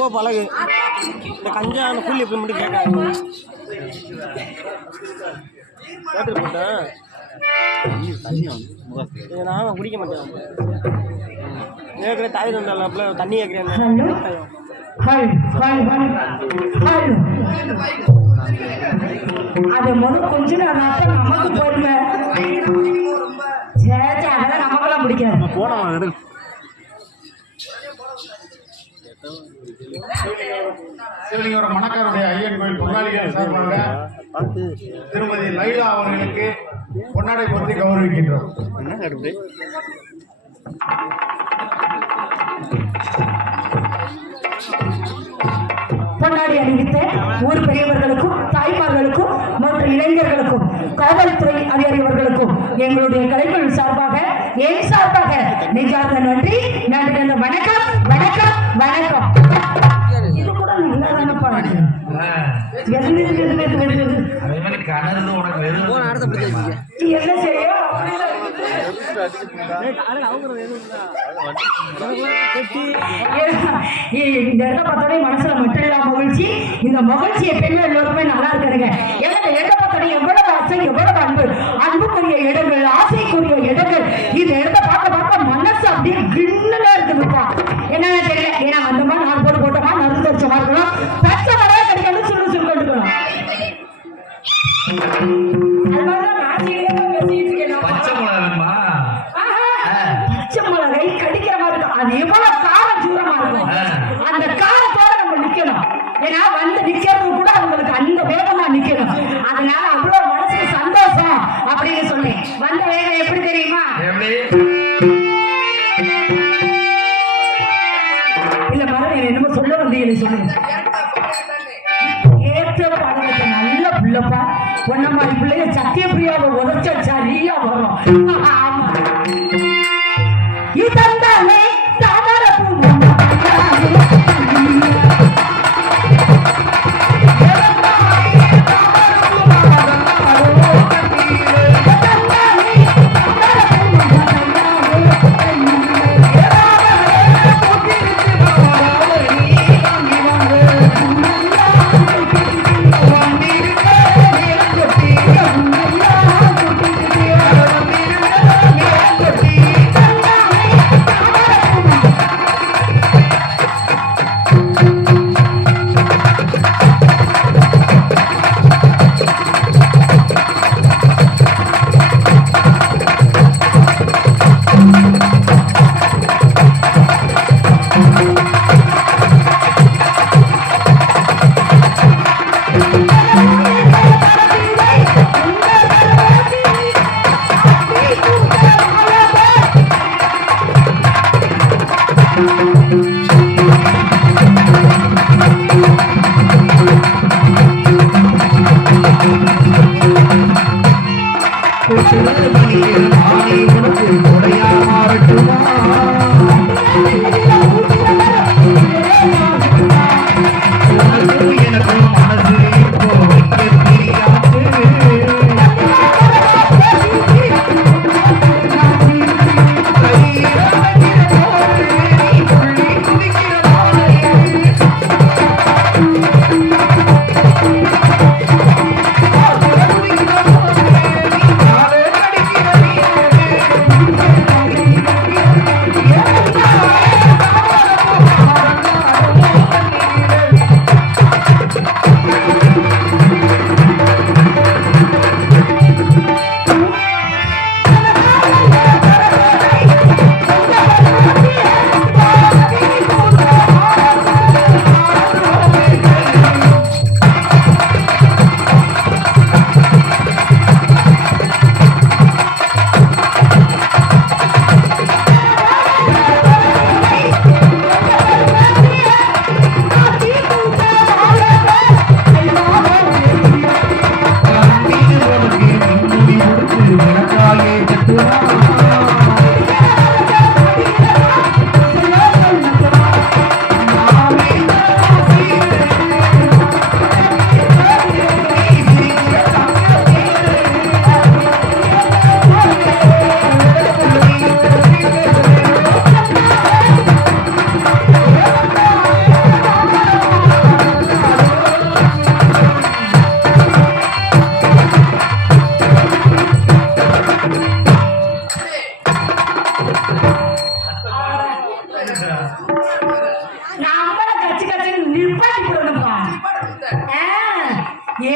போ பழகு. இந்த கஞ்சா அந்த புள்ளி எப்படி மட்டும் கேட்காது. கேட்டு போட்டேன் நான் குடிக்க மாட்டேன். ஏற்கனவே தாய் தந்தால தண்ணி கேட்குறேன். அது முதல் கொஞ்சம் நமக்கு போயிருங்க. சரி அதெல்லாம் நமக்கெல்லாம் பிடிக்காது. போனோம் சிவலிங்கபுரம் மணக்காருடைய ஐயன் கோயில் பொங்காளிகள் சார்பாக திருமதி லைலா அவர்களுக்கு பொன்னாடை பொருத்தி கௌரவிக்கின்றோம். பொன்னாடி அணிவித்த ஊர் பெரியவர்களுக்கும் தாய்மார்களுக்கும் மற்றும் இளைஞர்களுக்கும் காவல்துறை அதிகாரிகளுக்கும் எங்களுடைய கலைஞர்கள் சார்பாக என் சார்பாக நெஞ்சார்ந்த நன்றி நன்றி. வணக்கம் வணக்கம் வணக்கம். இது கூட நல்லா தானே பாருங்க. என்ன செய்யும் இந்த இடத்த பார்த்தாலே மனசுல மட்டும் இல்லாம மகிழ்ச்சி. இந்த மகிழ்ச்சியை பெண்கள் எல்லோருமே நல்லா இருக்காருங்க. ஏன்னா இடத்த பார்த்தாலே எவ்வளவு ஆசை எவ்வளவு அன்பு, அன்புக்குரிய இடங்கள் ஆசைக்குரிய இடங்கள். இந்த இடத்த பார்க்க பார்க்க மனசு அப்படியே கிண்ணலா இருக்குதுப்பா. என்னன்னு தெரியல. ஏன்னா அந்த மாதிரி நாலு போட்டு போட்டோமா நறுந்து வச்சமா இருக்கலாம், பச்சை மரம் கிடைக்காது சுடு சுடு கொண்டுக்கலாம். பச்சை மிளகை கடிக்கிற மாதிரி இருக்கும். அது எவ்வளவு காரம் தூரமா இருக்கும். அந்த காரத்தோட நம்ம நிக்கணும். ஏன்னா வந்து நிக்கிறது கூட அவங்களுக்கு அந்த வேகமா நிக்கணும். அதனால அவ்வளவு மனசுக்கு சந்தோஷம் அப்படின்னு சொன்னேன். வந்த வேகம் எப்படி தெரியுமா? இல்ல மரம் என்னமோ சொல்ல வந்தீங்க சொல்லுங்க. ஏற்ற பாடலுக்கு நல்ல பிள்ளைப்பா. ஒன்ன மாதிரி பிள்ளைய சத்தியப்பிரியாவை உதச்சா சரியா வரும். ஆமா இதந்தானே தாமர பூ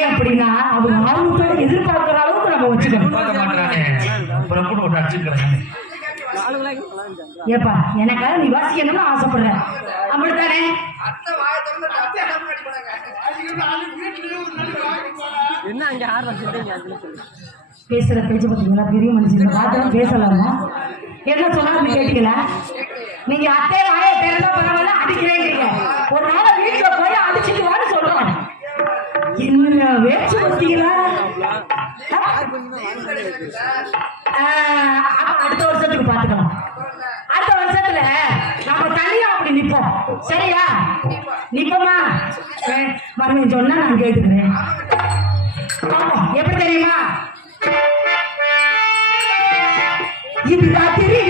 ஏன் அப்படின்னா அவங்க ஆர்வத்தோட எதிர்பார்க்கிற அளவுக்கு நம்ம வச்சுக்கணும். ஏப்பா எனக்காக நீ வாசிக்கணும்னு ஆசைப்படுற அப்படித்தானே? என்ன அங்க பேசுற பேச்சு பார்த்தீங்களா? பெரிய மனுஷன் பேசலாமா? என்ன சொன்னாலும் கேட்டீங்களா? நீங்க அத்தை வாயை திறந்தா பரவாயில்ல அடிக்கிறேங்கிறீங்க. ஒரு நாள் வீட்டுல போய் அடிச்சுட்டு வான்னு சொல்றோம். என்ன வேச்சு பார்த்தீங்களா? அடுத்த வருஷத்துக்கு பாத்துக்கலாம். அடுத்த வருஷத்துல நம்ம தனியா அப்படி நிப்போம். சரியா? நிப்போமா? மறுபடியும் சொன்னா நான் கேட்டுக்கிறேன். எப்படி தெரியுமா? இது ராத்திரி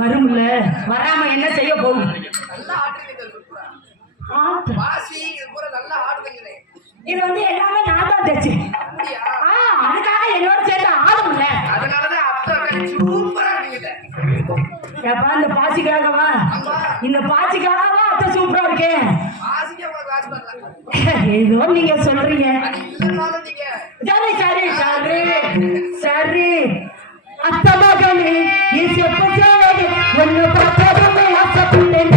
வரும்ல, வராம என்ன செய்ய போகும்? இது வந்து எல்லாமே நான் தான் தைச்சேன். அதுக்காக என்னோட சேர்த்து ஆடும்ல. ஏப்பா இந்த பாசிக்காகவா? இந்த பாசிக்காகவா அத்தை சூப்பரா இருக்கேன்? ஏதோ நீங்க சொல்றீங்க. சரி சரி சரி சரி அத்தை மகனே ஒன்னு பார்த்ததுமே ஆசைப்பட்டேன்.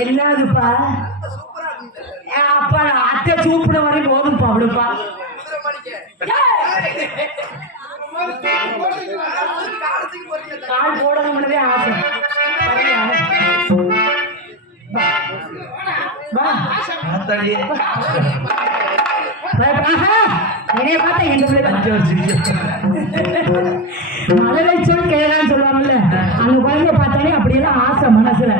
என்னதுப்பா? அப்பா அத்தை சூப்பிட வரைக்கும் போதும்பா. அப்படிப்பா கால் போட முடியவே ஆசை. என்னைய பார்த்தா மழலை சொல் கேளான்னு சொல்லுவாங்கல்ல, அங்க குழந்தைய பார்த்தாலே அப்படியெல்லாம் ஆசை மனசுல.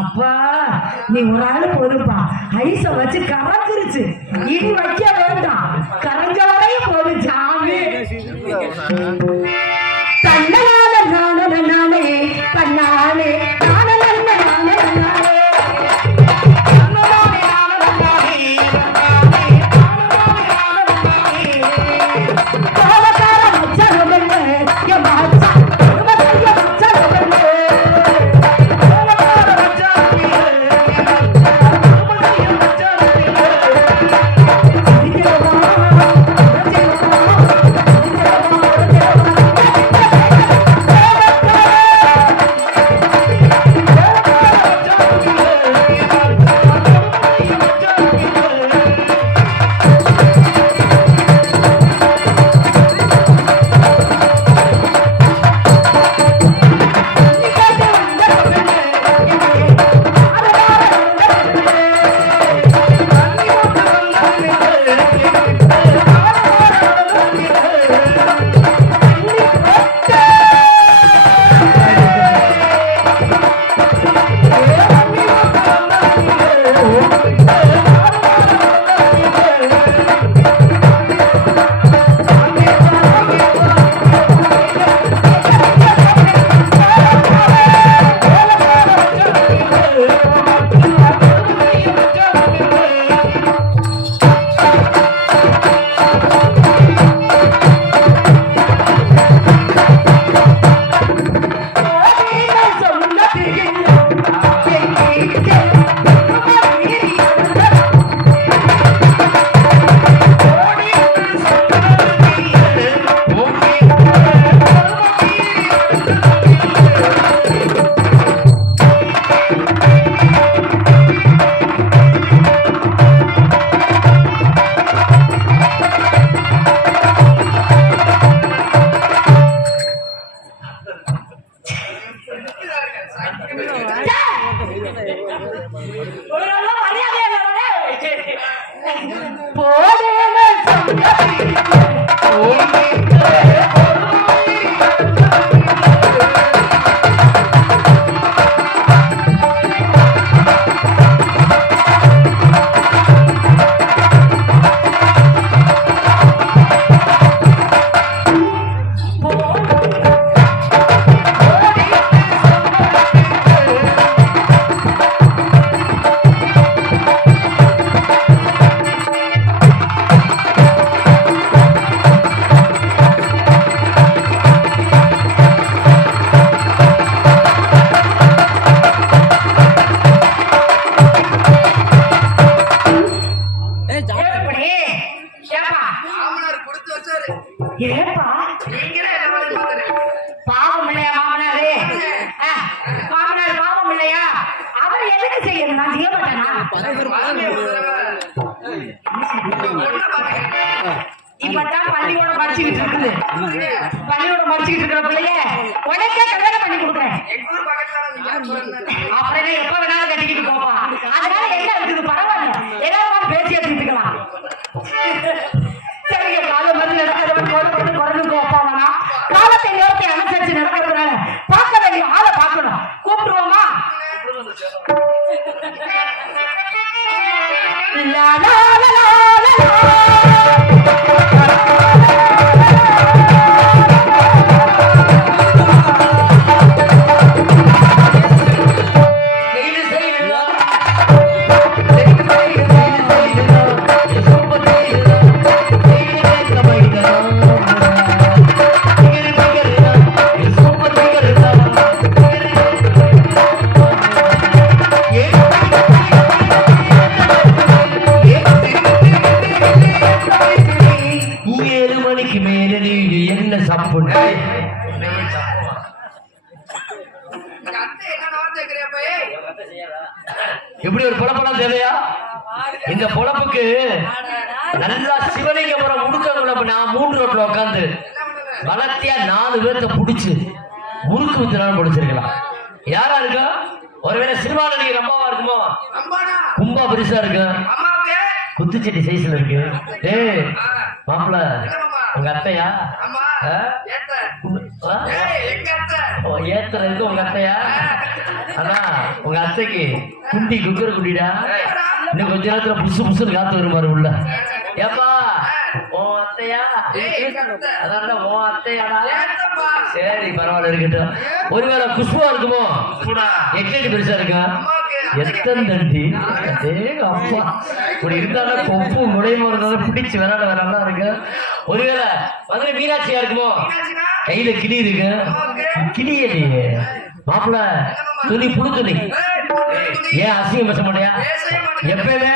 அப்பா நீ ஒரு ஆளு போதுப்பா. ஐச வச்சு கரைஞ்சிருச்சு, இனி வைக்க வேண்டாம். கரைஞ்ச வரையும் போது சாமி. தன்னாலே நானே தன்னாலே இப்பதான் பள்ளியோட படிச்சுக்கிட்டு இருக்குது. பள்ளியோட படிச்சுக்கிட்டு இருக்கிற பிள்ளைய உனக்கே கல்யாணம் பண்ணி கொடுக்குறேன். அப்புறம் எப்ப வேணாலும் கட்டிக்கிட்டு போப்பா. அதனால என்ன இருக்குது, பரவாயில்ல, ஏதாவது பேசி எடுத்துக்கலாம். சரிங்க, காலம் வந்து நடக்கிறவன் குறைஞ்சுக்கோ அப்பாவனா. காலத்தை நேரத்தை அனுசரிச்சு நடக்கிறதுனால பார்க்க வேண்டிய ஆளை பார்க்கணும். கூப்பிடுவோமா? லா லா லா லா லா. இப்படி ஒரு பொழப்பெல்லாம் தேவையா? இந்த பொழப்புக்கு நல்லா சிவலிங்கபுரம் முடுக்க நான் 3 ரோட்ல உட்காந்து வளர்த்தியா 4 பேர்த்த புடிச்சு முறுக்கு வித்துனாலும் படிச்சிருக்கலாம். யாரா இருக்கா? ஒருவேளை சினிமா நடிகர் அம்மாவா இருக்குமோ? கும்பா பெருசா இருக்கு, குத்துச்சட்டி சைஸ்ல இருக்கு. ஏய் மாப்பிள்ள, உங்க அத்தையா? ஏத்துறதுக்கு உங்க அத்தையா? ஆனா உங்க அத்தைக்கு குண்டி குக்கர குண்டிடா. இன்னும் கொஞ்ச நேரத்துல புசு புசுன்னு காத்து வருமாறு உள்ள. ஏப்பா உன் அத்தையா? அதான் உன் அத்தையாடா. சரி பரவாயில்ல, இருக்கட்டும். ஒருவேளை குஷ்புவா இருக்குமோ? எக்ஸைட் பெருசா இருக்கா? எத்தனை தண்டி அப்பா இப்படி இருந்தாலும் கொப்பு முளையமா இருந்தாலும் பிடிச்சு விளாட இருக்கு. ஒருவேளை மதுரை மீனாட்சியா இருக்குமோ? கையில கிளி இருக்கு. கிளியே மாப்பிள்ள, துணி புது துணி. ஏன் அசிங்கம் பேச மாட்டியா? எப்பயுமே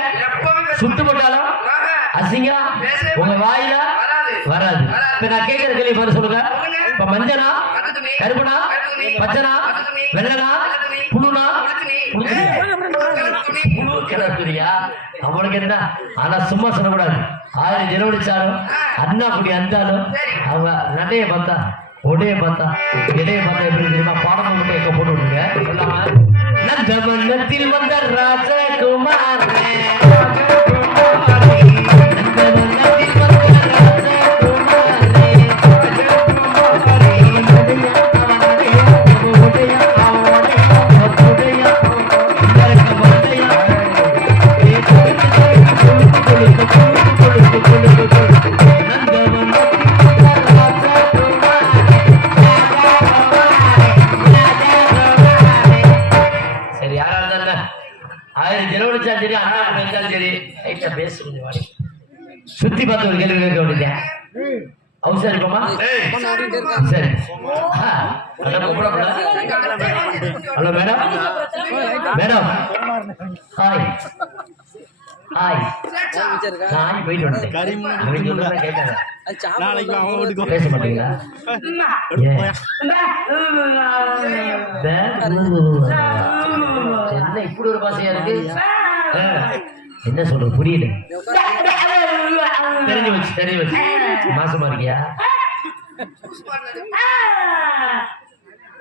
சுட்டு போட்டாலும் அசிங்கம் உங்க வாயில வராது. இப்ப நான் கேட்கிற கேள்வி பாரு, சொல்லுங்க. இப்ப மஞ்சனா, கருப்பனா, பச்சனா, வெள்ளனா, புழுனா? அவனுக்கு என்ன? ஆனா சும்மா சொல்லக்கூடாது. 1000 ஜனவரிச்சாலும் அண்ணா குடி அந்தாலும் அவங்க நடைய பார்த்தா, உடைய பார்த்தா, இடைய பார்த்தா எப்படி தெரியுமா? பாடம் மட்டும் எங்க போட்டு விட்டுருங்க. சொல்லாம நந்தவனத்தில் வந்த ராஜகுமார், சுத்தி பார்த்து ஒரு கேள்வி கேட்க வேண்டிய அவசரிப்பமா? சரி. Hello madam, madam hi hi. நான் போயிட்டு வந்தேன். கேட்காத, பேச மாட்டீங்களா? என்ன இப்படி ஒரு பாசையா இருக்கு? என்ன சொல்ற புரியல. தெரிஞ்சு வச்சு மாசமா இருக்கியா?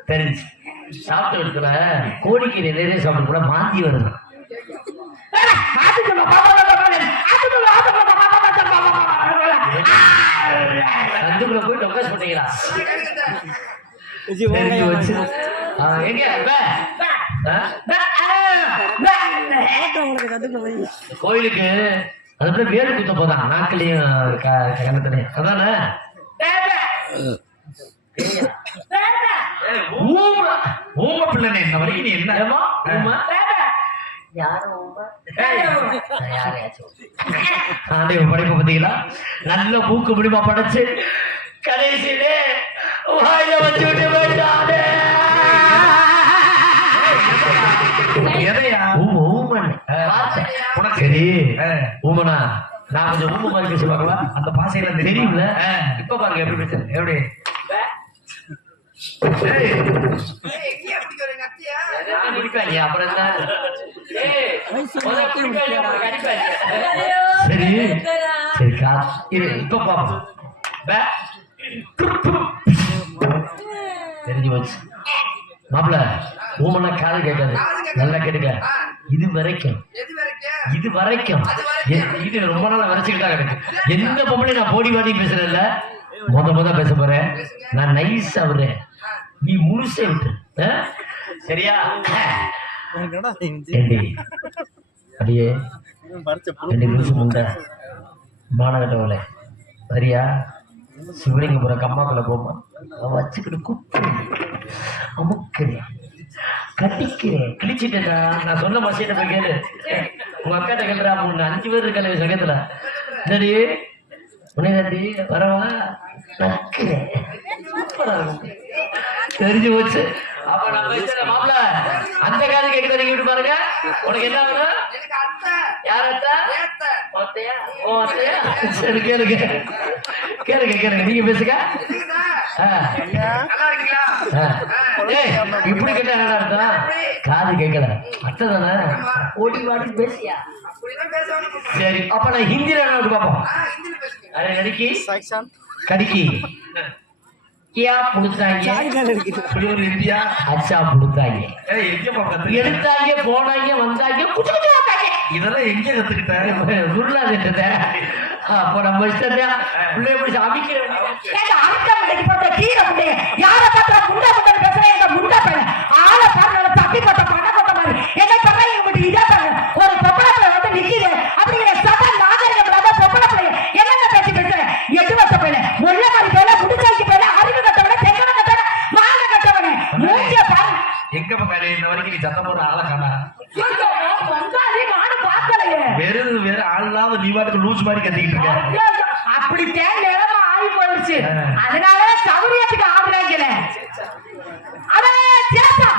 தெரிஞ்சு சாப்பிட்டு இருக்கிற கோழிக்கு நிறைய சாப்பிட்டு கூட மாத்தி வருது. சந்துக்குள்ள போய் டொக்காஸ் பண்ணீங்களா? தெரிஞ்சு வச்சு எங்க கோயிலுக்கு அது வேடு குத்த போதான், நாக்கிலையும் கணத்துலையும். அதானே ஊம பிள்ளை இந்த வரைக்கும் நீ என்ன படைப்பு பார்த்தீங்களா? நல்ல மூக்கு முடிமா படைச்சு கடைசியிலே வச்சு விட்டு போயிட்டானே. சரி ஊமனா, நான் கொஞ்சம் ஊம மாதிரி பேசி பார்க்கலாம். அந்த பாசையில தெரியும்ல. இப்ப பாருங்க எப்படி பேச. எப்படி அப்புறம் என்ன சரி சரி இரு இப்ப பாப்போம் தெரிஞ்சு போச்சு மாப்பிள்ள ஊமனா காது கேட்காது நல்லா கேட்டுக்க இது வரைக்கும் இது ரொம்ப நாள் வரைச்சுக்கிட்டா கிடக்கு எந்த பொம்பளையும் நான் போடி வாடி பேசுறேன்ல முத பேச போறேன் நான் நைஸா விடுறேன் நீ முழுசே விட்டு சரியா அப்படியே 2 நிமிஷம் முண்ட மானகட்டவளே சரியா சிவலிங்கபுரம் கம்மாக்குள்ள போமா வச்சுக்கிட்டு குத்து அமுக்கிறேன் கட்டிக்கிறேன் கிழிச்சிட்டேன்டா நான் சொன்ன மசிட்ட போய் கேளு உங்க அக்காட்ட கேளுடா 5 பேர் இருக்கல சங்கத்துல சரி உனதாண்டி வரவா நக்கிறேன் சூப்பரா இருக்கும் தெரிஞ்சு போச்சு அப்ப நம்ம மாப்பிள்ள அந்த காது கேட்க நீங்க விட்டு பாருங்க உனக்கு என்ன வேணும் யார் அத்தையா ஓ அத்தையா சரி கேளுங்க நீங்க பேசுங்க இப்படி கேட்டா என்ன அர்த்தம் காது கேட்கல அத்தை தானே ஓடி வாடி பேசியா சரி அப்ப நான் ஹிந்தியில என்ன பார்ப்போம் கடிக்கி क्या पुடுத்தாங்க புடிவர் இந்தியா அச்சா புடுத்தாங்க எடுத்தாங்க போனாங்க வந்தாங்க குடுக்குறாங்க இதெல்லாம் எங்க கத்துக்கிட்டாங்க குருநாதர்ட்ட அப்ப நம்ம இஷ்டத்தையா பிள்ளை எப்படி அமைக்கிற ஏங்க அர்த்தம் பண்ணி போட்ட கீரை முண்டை யார பார்த்தா முண்டை பேசுறேன் முண்டை பண்ண ஆள பார்த்தால தப்பி போட்ட பண போட்ட மாதிரி என்ன பண்றீங்க மட்டும் இதா பாருங்க ஒரு பொம்பளை வந்து நிக்குது அப்படிங்கிற சபை நாகரிகம் இல்லாத பொம்பளை பிள்ளை என்னங்க பேசி பேசுறேன் 8 வருஷம் பிள்ளை முள்ள மாதிரி பேல முடிச்சாக்கி பேல அறிவு கட்டவனே தெங்கன கட்டவனே மான கட்டவனே மூஞ்சிய பாரு எங்க பக்கறே இந்த வரைக்கும் நீ சத்தம் போற ஆள காணா வந்தாலே நானு பார்க்கலையே வேற ஆளாவது நீ வாட்டுக்கு லூஸ் மாதிரி கத்திக்கிட்டு இருக்க அப்படி தேலமா ஆயி போயிடுச்சு அதனால சௌரியத்துக்கு ஆடுறாங்கல அட சேட்டா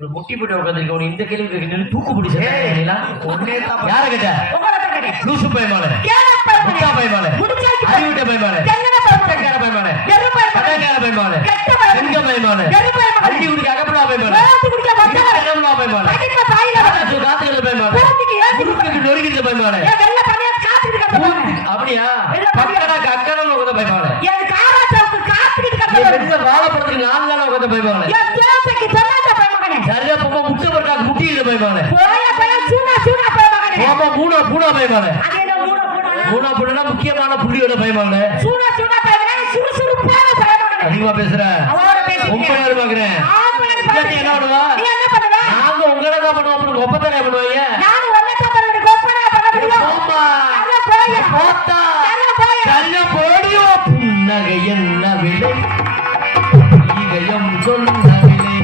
ஒரு முட்டி போட்டு உட்கார்ந்திருக்க உன இந்த கேள்வி கேக்குறது தூக்கு பிடிச்ச நீலா ஒண்ணே தான் யார கேட்ட உங்கள கேக்குறே லூசு பைமானே கேள பைமானே முட்டா பைமானே முடிச்சாக்கி அறிவிட்ட பைமானே தெங்கன பைமானே தெங்கன பைமானே எரு பைமானே படகார பைமானே கெட்ட பைமானே செங்க பைமானே எரு பைமானே அள்ளி குடிக்க அகப்படா பைமானே வேத்து குடிக்க வந்தா தெங்கன பைமானே படிக்க தாயில காத்து காத்துல பைமானே போட்டிக்கு முறுக்கு நொறுக்கிட்ட பைமானே ஏ வெள்ள பணிய காத்துக்கிட்டு கட்டணும் அப்படியா பக்கடா கக்கடல உகத பைமானே ஏ காராச்சவுக்கு காத்துக்கிட்டு நீ கட்டணும் வெச்ச வாழைப்பழத்துக்கு 4 நாளா உகத பைமானே ஏ தேசக்கு சொன்னாத பைமானே சரியா போமா முட்டை போட்டா முட்டியில பைமானே போய சூனா பைமானே போமா பூனா பைமானே அது என்ன மூணா பூனா முக்கியமான புள்ளியோட பைமானே சூனா பைமானே சுறுசுறுப்பான பைமானே அதிகமா பேசுற அவரோட பேசி ரொம்ப நேரம் பாக்குறேன் நீ என்ன பண்ணுவா நீ என்ன பண்ணுவ நாங்க உங்களை தான் பண்ணுவோம் அப்புறம் ஒப்பந்தனை பண்ணுவாங்க நான் ஒன்னத பண்ணுவேன் கோப்பனா பண்ண முடியும் போமா அங்க போய் போத்தா அங்க போய் கண்ண போடியோ புன்னகை என்ன விலை ஈகையம் சொன்ன விலை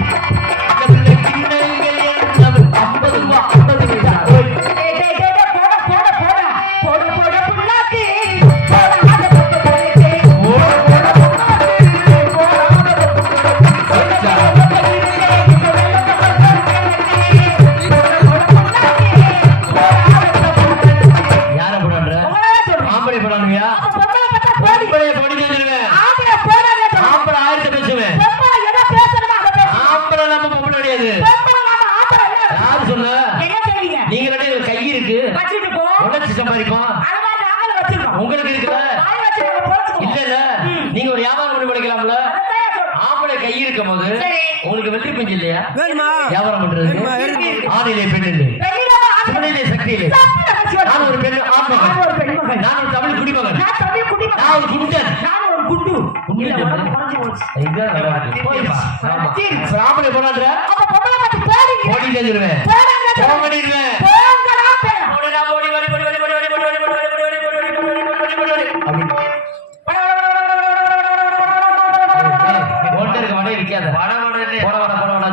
கண்ண கிண்ணங்கள் என்ன 50 ரூபாய் 50 பைசா போட புண்ணாக்கு யார போடுற ஆம்பளை போடணுமியா பொம்பளை போடி செஞ்சிருவேன் ஆம்பளை ஆயிரத்தை பேசுவேன் ஆம்பளை நம்ம பொம்பளை கிடையாது யாரு சொல்ல நீங்க ரெண்டு கை இருக்கு உழைச்சு சம்பாதிப்போம் உங்களுக்கு இருக்குல்ல இல்ல நீங்க ஒரு வியாபாரம் பண்ணி படிக்கலாம்ல ஆம்பளை கை இருக்கும் போது உங்களுக்கு வெள்ளி பஞ்சு இல்லையா வேணுமா வியாபாரம் பண்றது ஆணிலே பெண் இல்லை சுமநிலை சக்தி இல்லை நான் ஒரு பெண் ஆண்மகன் நான் ஒரு தமிழ் குடிமகன் நான் ஒரு குண்டன் ஆம்பளை போனான்ற போடி செஞ்சிருவேன் பண்ணிடுவேன்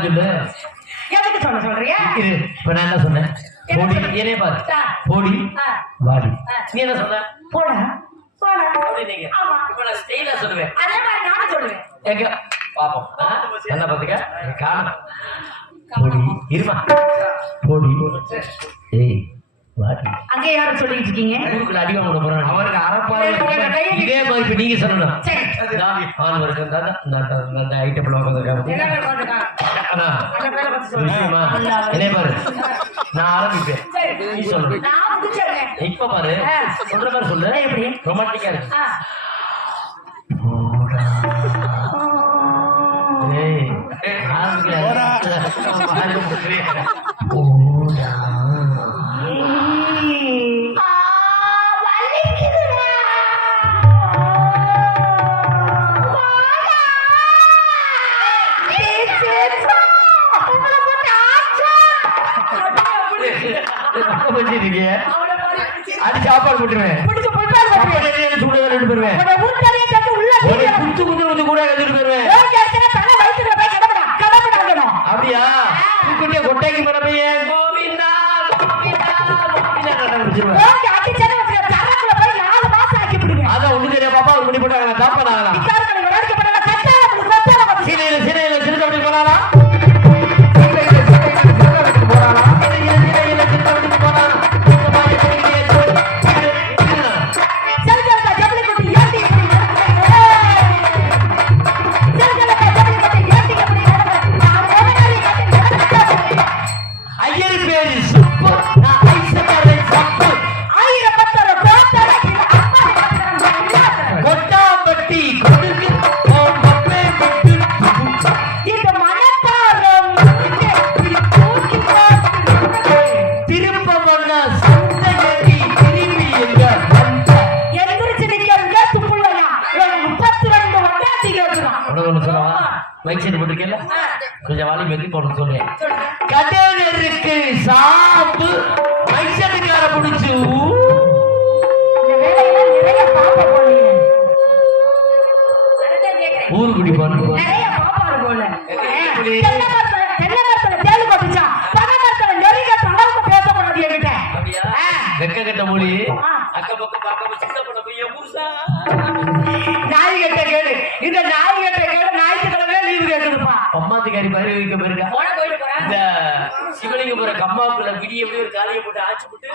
சொல்லு எதுக்கு சொல்றியா இப்ப நான் என்ன சொன்னேன் போடி என்னே பாரு போடி வாடி நீ என்ன சொன்ன போடா இப்ப நான் ஸ்டைலா சொல்லுவேன் அதே மாதிரி நானும் சொல்லுவேன் எங்க பாப்போம் என்ன பாத்துக்க காணும் போடி இருமா போடி ஏய் அங்க யாரும் சொல்லிட்டு இருக்கீங்க? ஊருக்குள்ள அடிவாங்க விட போறாங்க. அவருக்கு அறப்பாரு இதே மாதிரி இப்ப நீங்க சொல்லணும். சரி. ஆண் வருஷம் தான் அந்த ஐட்டம் உட்காந்துருக்காங்க. விஷயமா என்னைய பாரு, நான் ஆரம்பிப்பேன், நீ சொல்லு. நான் முடிச்சிடுறேன். இப்ப பாரு, சொல்ற மாதிரி சொல்லு. எப்படி? ரொமான்டிக்கா இருக்கு. அது சாப்பாடு போட்டுருவேன், ரெண்டு பேருவேன் குத்து குத்து குத்து கூட எடுத்துட்டு போயிருவேன். அப்படியா? குட்டிய கொட்டைக்கு போன பையன் கோவிந்தா கோவிந்தா கோவிந்தா நடந்துருவேன். அதான் ஒண்ணு தெரியா பாப்பா ஒரு மணி போட்டாங்க தாப்பா நாங்களாம் சீனையில சீனையில சிறுத்தை அப்படி போனாலா கொஞ்சம் வாலி வெட்டி போட சொல்றேன். கடலுக்கு சாப்பு மைசனுக்கார பிடிச்சு ஊரு குடி பண்ணு வெக்க கட்ட மொழி அக்க பக்கம் பக்கம் சின்ன பண்ண பையன் பூசா நாய் கட்ட கேடு. இந்த நாய் கட்ட கேடு ஞாயிற்றுக்கிழமை லீவு கேட்குதுப்பா. அம்மாத்துக்காரி மாதிரி வைக்க போயிருக்கா. இந்த சிவலிங்கபுர கம்மாக்குள்ள விடிய எப்படி ஒரு காலையை போட்டு ஆச்சு போட்டு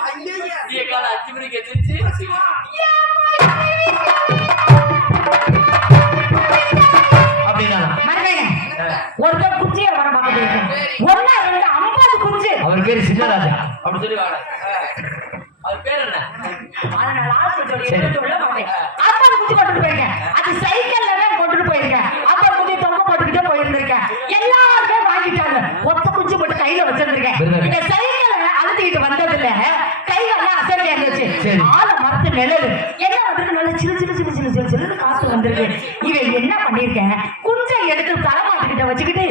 விடிய கால 5 மணிக்கு எதிர்த்து அப்படின்னா ஒருத்தர் குச்சியை வர பார்க்க ஒன்னா 2 50 குச்சி. அவர் பேரு சின்னராஜா அப்படி சொல்லி வாங்க. அது பேர் என்ன? குச்சி கொண்டு போயிருக்கேன். அது சைக்கிள்ல தான் கொண்டு போயிருக்கேன். அப்புறம் குச்சி தொங்க போட்டுக்கிட்டே போயிருந்திருக்கேன். எல்லாருமே வாங்கிட்டாங்க. ஒத்த குச்சி போட்டு கையில வச்சிருந்திருக்கேன். இந்த சைக்கிளை அழுத்திக்கிட்டு வந்ததுல கைகள்லாம் அசையா இருந்துச்சு. ஆள மரத்து நிழல் என்ன வந்துருக்கு, நல்ல சிறு சிறு சிறு சிறு சிறு சிறு காசு வந்திருக்கு. இவன் என்ன பண்ணிருக்கேன், குஞ்சை எடுத்து தலைமாட்டுக்கிட்ட வச்சுக்கிட்டு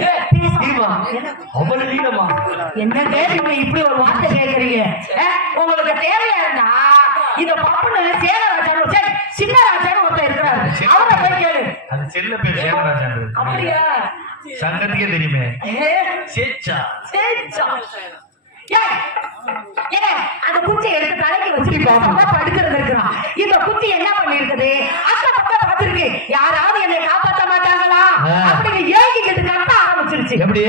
அவ்வளவு நீளமா என்னங்க நீங்க இப்படி ஒரு வார்த்தை கேட்கறீங்க? உங்களுக்கு தேவையா இந்த பப்புன்னு சேனராஜான்னு சரி சின்னராஜான்னு ஒருத்தர் இருக்கிறாரு, அவரை போய் கேளு. அது செல்ல பேர் சேனராஜா. அப்படியா? சங்கத்துக்கே தெரியுமே. சேச்சா சேச்சா அந்த குச்சி எடுத்து தலைக்கு வச்சுட்டு படுக்கிறது இருக்கிறான். இந்த குச்சி என்ன பண்ணிருக்குது, அந்த பக்கம் பார்த்திருக்கு, யாராவது என்னை காப்பாற்ற மாட்டாங்களா அப்படின்னு ஏங்கிக்கிட்டு கத்த ஆரம்பிச்சிருச்சு. எப்படி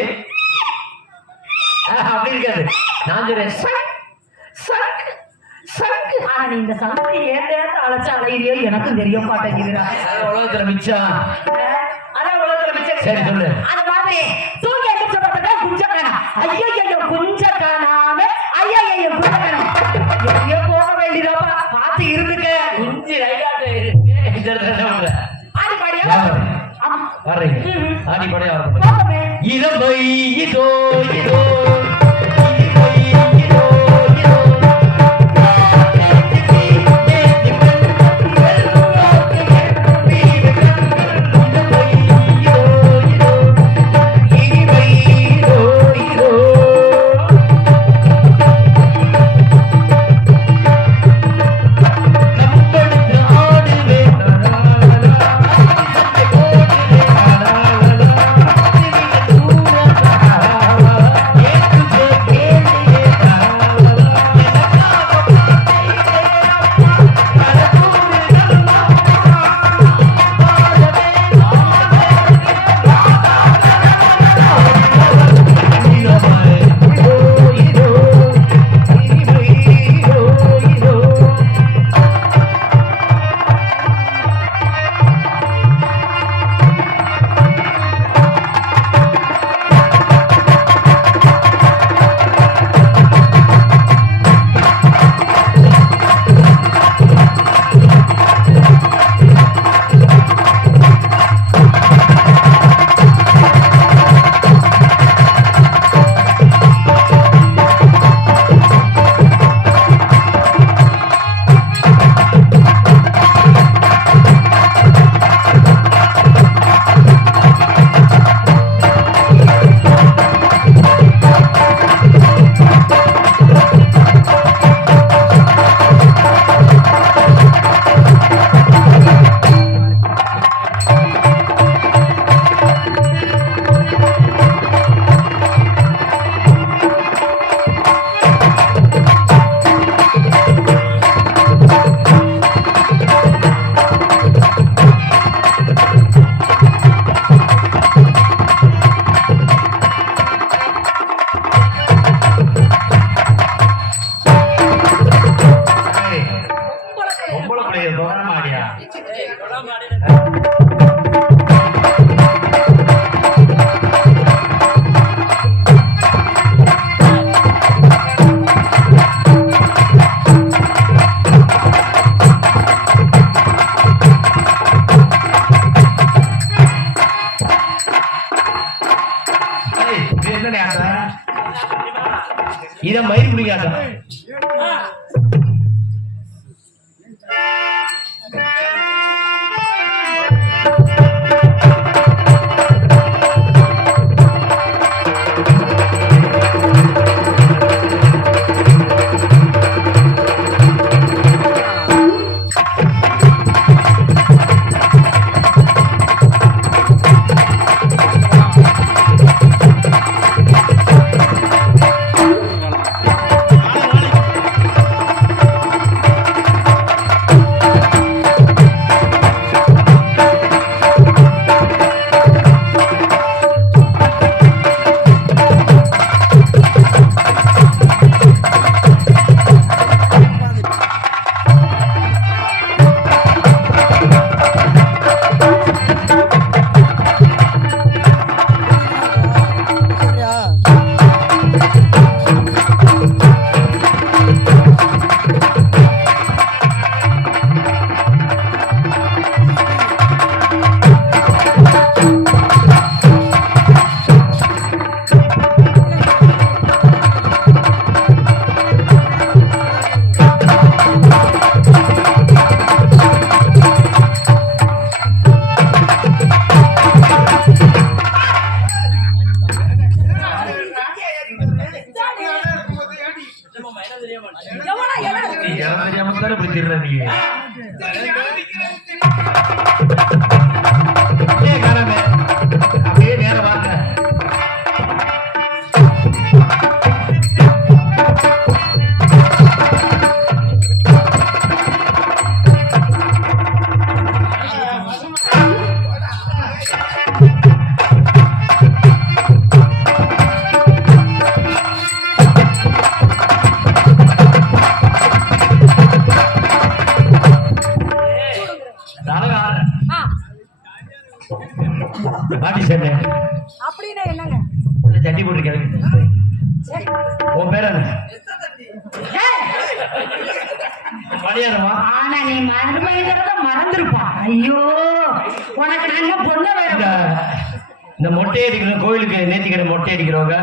அப்படி இருக்காது, நான் ஆனா நீ இந்த சங்கத்தை ஏன் அழைச்ச அலையிறியோ எனக்கும் தெரிய மாட்டேங்குதுடா. உலகத்துல மிச்சம், அதான் உலகத்துல மிச்சம். சரி சொல்லு. அந்த மாதிரி தூக்கி எந்திரிச்ச பார்த்தா குஞ்ச காணா. ஐயோ குஞ்ச காணாம ஐயா குஞ்ச காணாம எங்கேயோ போக வேண்டியதாப்பா, பார்த்து இருந்துக்க. குஞ்சு ரைட்டாட்டு இருக்கு. ஆடி பாடியா வர்றீங்க, ஆடி பாடியா போகமே. இதோ இதோ இதோ தான் மயிர் பிடிக்காட்டம். அப்படியே நேரம் வாங்க. அப்படின்னா என்னங்க? தட்டி போட்டுருக்காரு. உன் பேர் என்ன? மணியாரமா? ஆனா நீ மறந்துருப்பா. ஐயோ உனக்கு நாங்க பொண்ணு இந்த மொட்டை அடிக்கிற கோயிலுக்கு நேத்திக்கிற மொட்டை அடிக்கிறவங்க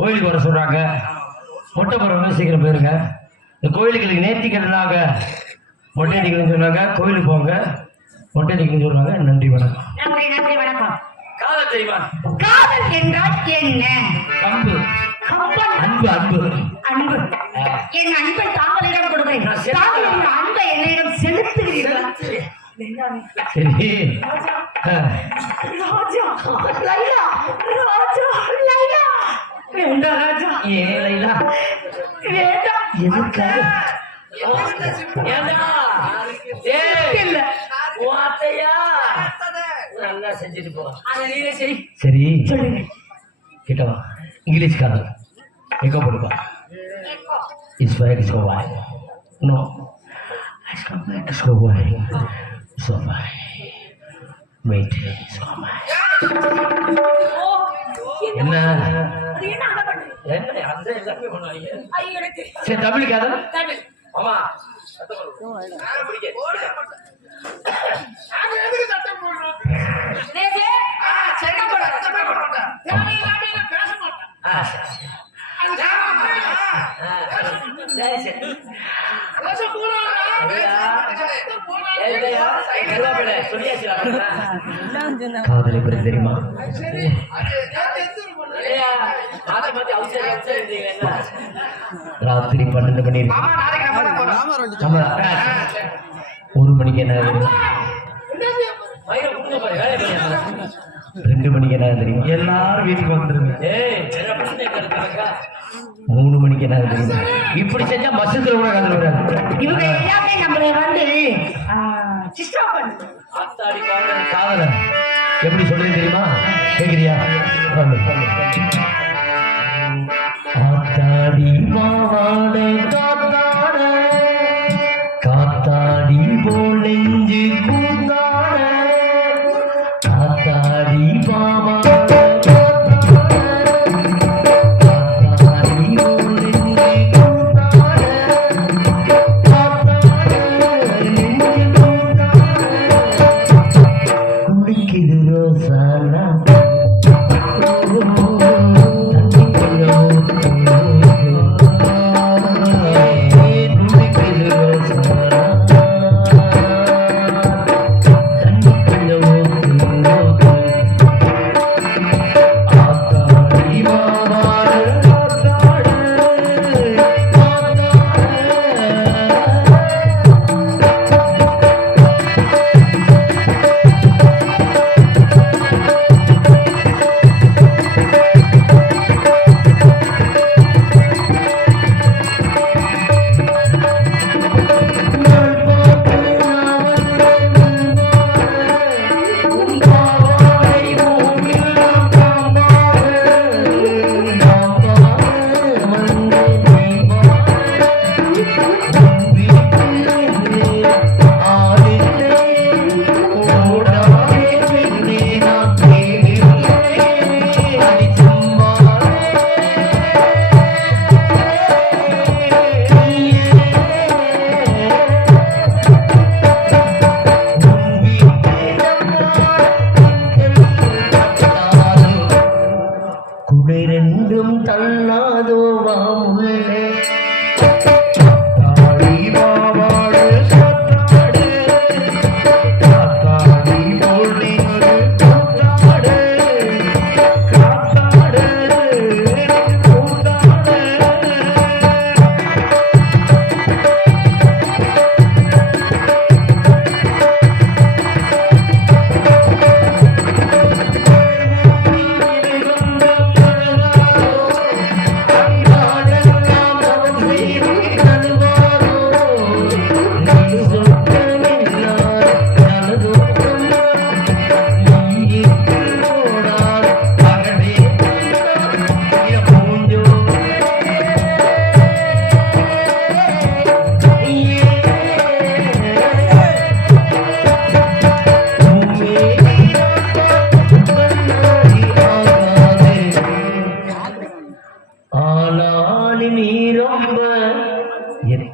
கோயிலுக்கு வர சொல்றாங்க. மொட்டை போறவங்க சீக்கிரம் போயிருங்க. இந்த கோயிலுக்கு நேத்திக்கிறதுனாக மொட்டை அடிக்கணும்னு சொன்னாங்க. கோயிலுக்கு போங்க, மொட்டை அடிக்கணும்னு சொல்றாங்க. நன்றி வணக்கம். நன்றி வணக்கம். காதல் தெரியுமா? காதல் என்றால் என்ன? அன்பு. அன்பு அன்பு அன்பு. என் அன்பை தாங்களிடம் கொடுக்கிறேன். தாங்கள் உங்கள் அன்பை என்னிடம் செலுத்துகிறீர்கள். சரி. ராஜா லைலா, ராஜா லைலா. வேண்டாம் ராஜா. ஏன் லைலா? வேண்டாம். எதுக்காக? இல்ல நல்லா செஞ்சுட்டு போ. சரி சரி சொல்லுங்க. கிட்டவா. இங்கிலீஷ் காதல் எங்க போடுப்பா. It's very so why. No. It's not like so why. So why. Wait. So why. என்ன அந்த எல்லாமே பண்ணுவாங்க. சரி தமிழ் காதல். ஆமா. காதலை பற்றி தெரியுமா? ராத்திரி 12 மணி 1 மணிக்கு என்ன 2 மணிக்கு என்ன தெரியுமா? எல்லாரும் வீட்டுக்கு வந்துருங்க. 3 மணிக்கு என்ன தெரியுமா? இப்படி செஞ்சா பஸ்ஸுல கூட காதல் வராது. இவங்க எல்லாமே நம்மளை வந்து காதல எப்படி சொல்றது தெரியுமா? கேக்குறியா? ஆத்தாடி மாவாடே காத்தாட காத்தாடி போல் நெஞ்சு கூத்தாட ஆத்தாடி மாவாடே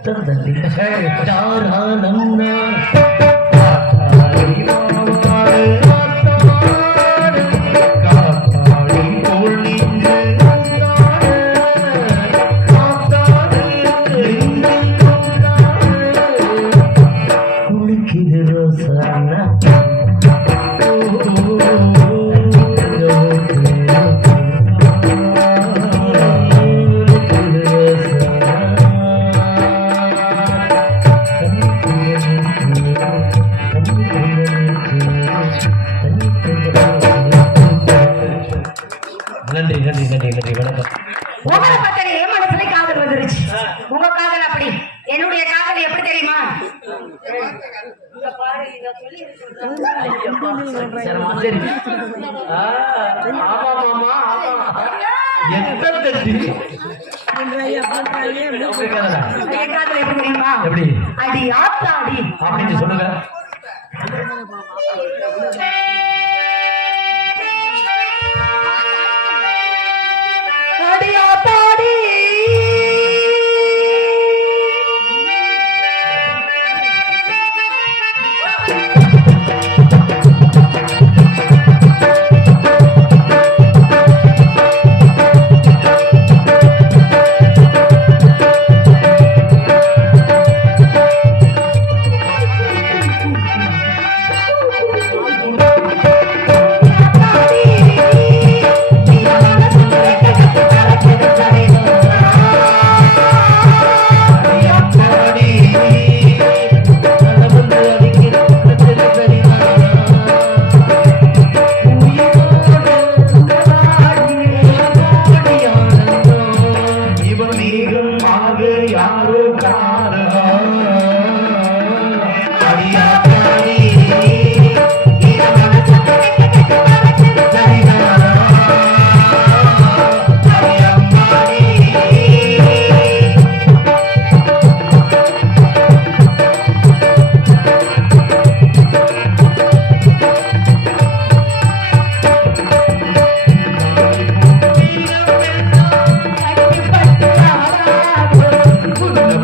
தந்தி தாராளம் நான் குளிக்குது ரோசானா நன்றி நன்றி நன்றி நன்றி வணக்கம். உங்களை பத்தனை என் மனசுல காதல் வந்துருச்சு. உங்க காதல் அப்படி, என்னுடைய காதல் எப்படி தெரியுமா? சரி, சரி. ஆமா மாமா ஆமா. எத்தனை தட்டி? என் காதல் எப்படி தெரியுமா? எப்படி அடி ஆத்தாடி அப்படின்னு சொல்லுங்க. அடி ஆத்தாடி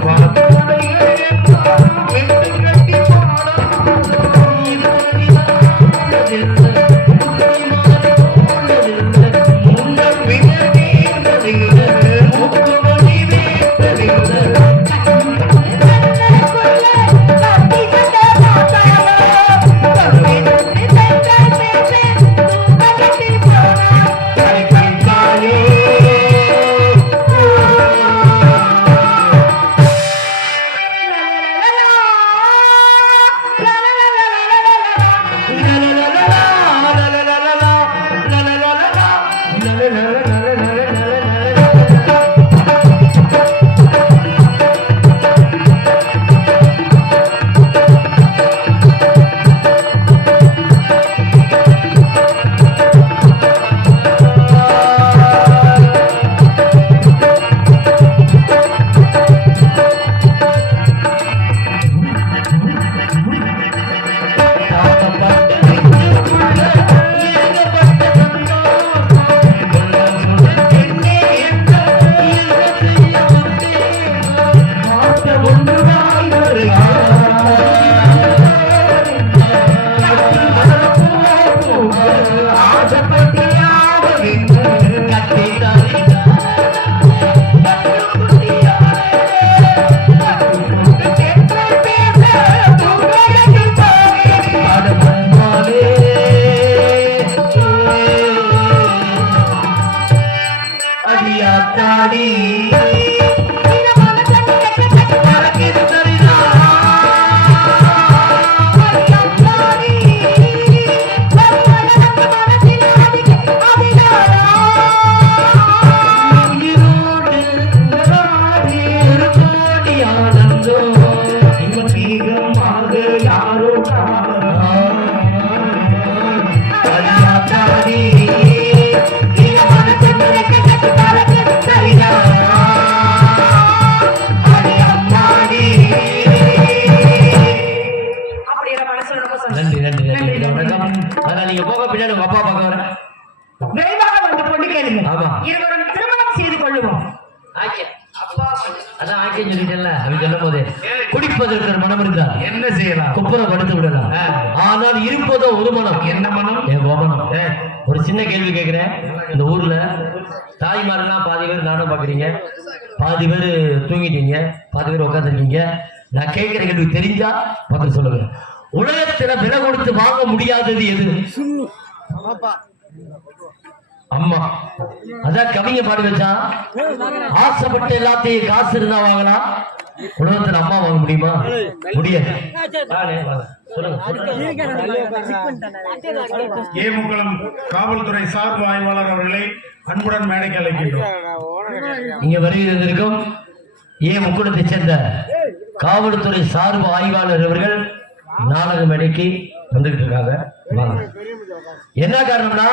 பார்த்து ஆக்கின்னு சொல்லிட்டேன்ல அவன் சொல்லும் போது குடிப்பதற்கு ஒரு மனம் இருந்தா என்ன செய்யலாம்? குப்புற படுத்து விடலாம். ஆனால் இருப்பதோ ஒரு மனம். என்ன மனம்? என் கோபனம். ஒரு சின்ன கேள்வி கேட்கிறேன். இந்த ஊர்ல தாய்மாரெல்லாம் பாதி பேர் நானும் பாக்குறீங்க, பாதி பேர் தூங்கிட்டீங்க, பாதி பேர் உட்காந்துருக்கீங்க. நான் கேட்கிற கேள்வி தெரிஞ்சா பதில் சொல்லுங்க. உலகத்துல விலை கொடுத்து வாங்க முடியாதது எது? அம்மா. அதான் கவிங்க பாடி வச்சா, ஆசைப்பட்ட எல்லாத்தையும் காசு இருந்தா வாங்கலாம், உலகத்துல அம்மா வாங்க முடியுமா? முடியாது. ஏமுக்குளம் காவல்துறை சார்பு ஆய்வாளர் அவர்களை அன்புடன் மேடைக்கு அழைக்கின்றோம். இங்க வருகிறதற்கும் முக்குளத்தை சேர்ந்த காவல்துறை சார்பு ஆய்வாளர் அவர்கள் நாடக மேடைக்கு வந்துகிட்டு இருக்காங்க. என்ன காரணம்னா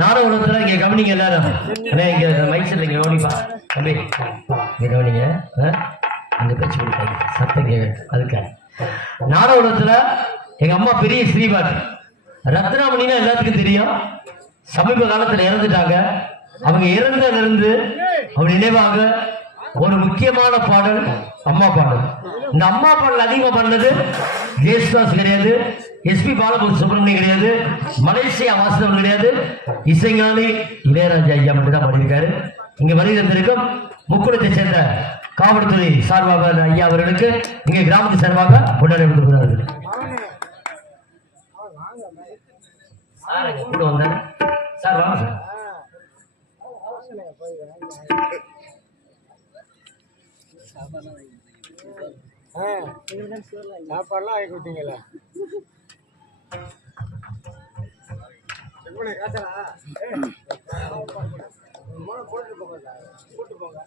நாடக உலகத்துல இங்க கவனிங்க எல்லாரும். இங்க மைசூர்ல இங்க கவனிப்பா தம்பி, இங்க கவனிங்க. அந்த பேச்சு கொடுத்தாங்க சத்தம் கேட்க. அதுக்காக நாடக உலகத்துல எங்க அம்மா பெரிய ஸ்ரீபாட் ரத்னாமணினா எல்லாத்துக்கும் தெரியும். சமீப காலத்துல இறந்துட்டாங்க. அவங்க இறந்ததுல இருந்து அவர் நினைவாக ஒரு முக்கியமான பாடல் அம்மா பாடல். இந்த அம்மா பாடல் அதிகமா பண்ணது ஜேசுதாஸ் கிடையாது, எஸ்பி பாலசுப்ரமணியம் கிடையாது, மலேசியா வாசுதேவன் கிடையாது, இசைஞானி இளையராஜா ஐயா மட்டும் தான் பாடியிருக்காரு. இங்க வருகிறதற்கும் முக்குளத்தை சேர்ந்த காவல்துறை சார்பாக ஐயா அவர்களுக்கு இங்க கிராமத்து சார்பாக கொண்டாடி கொடுக்கிறார்கள். சார் வாங்க சார். சாப்பாடுலாம் ஆகி கொடுத்தீங்களா? போட்டு போங்க.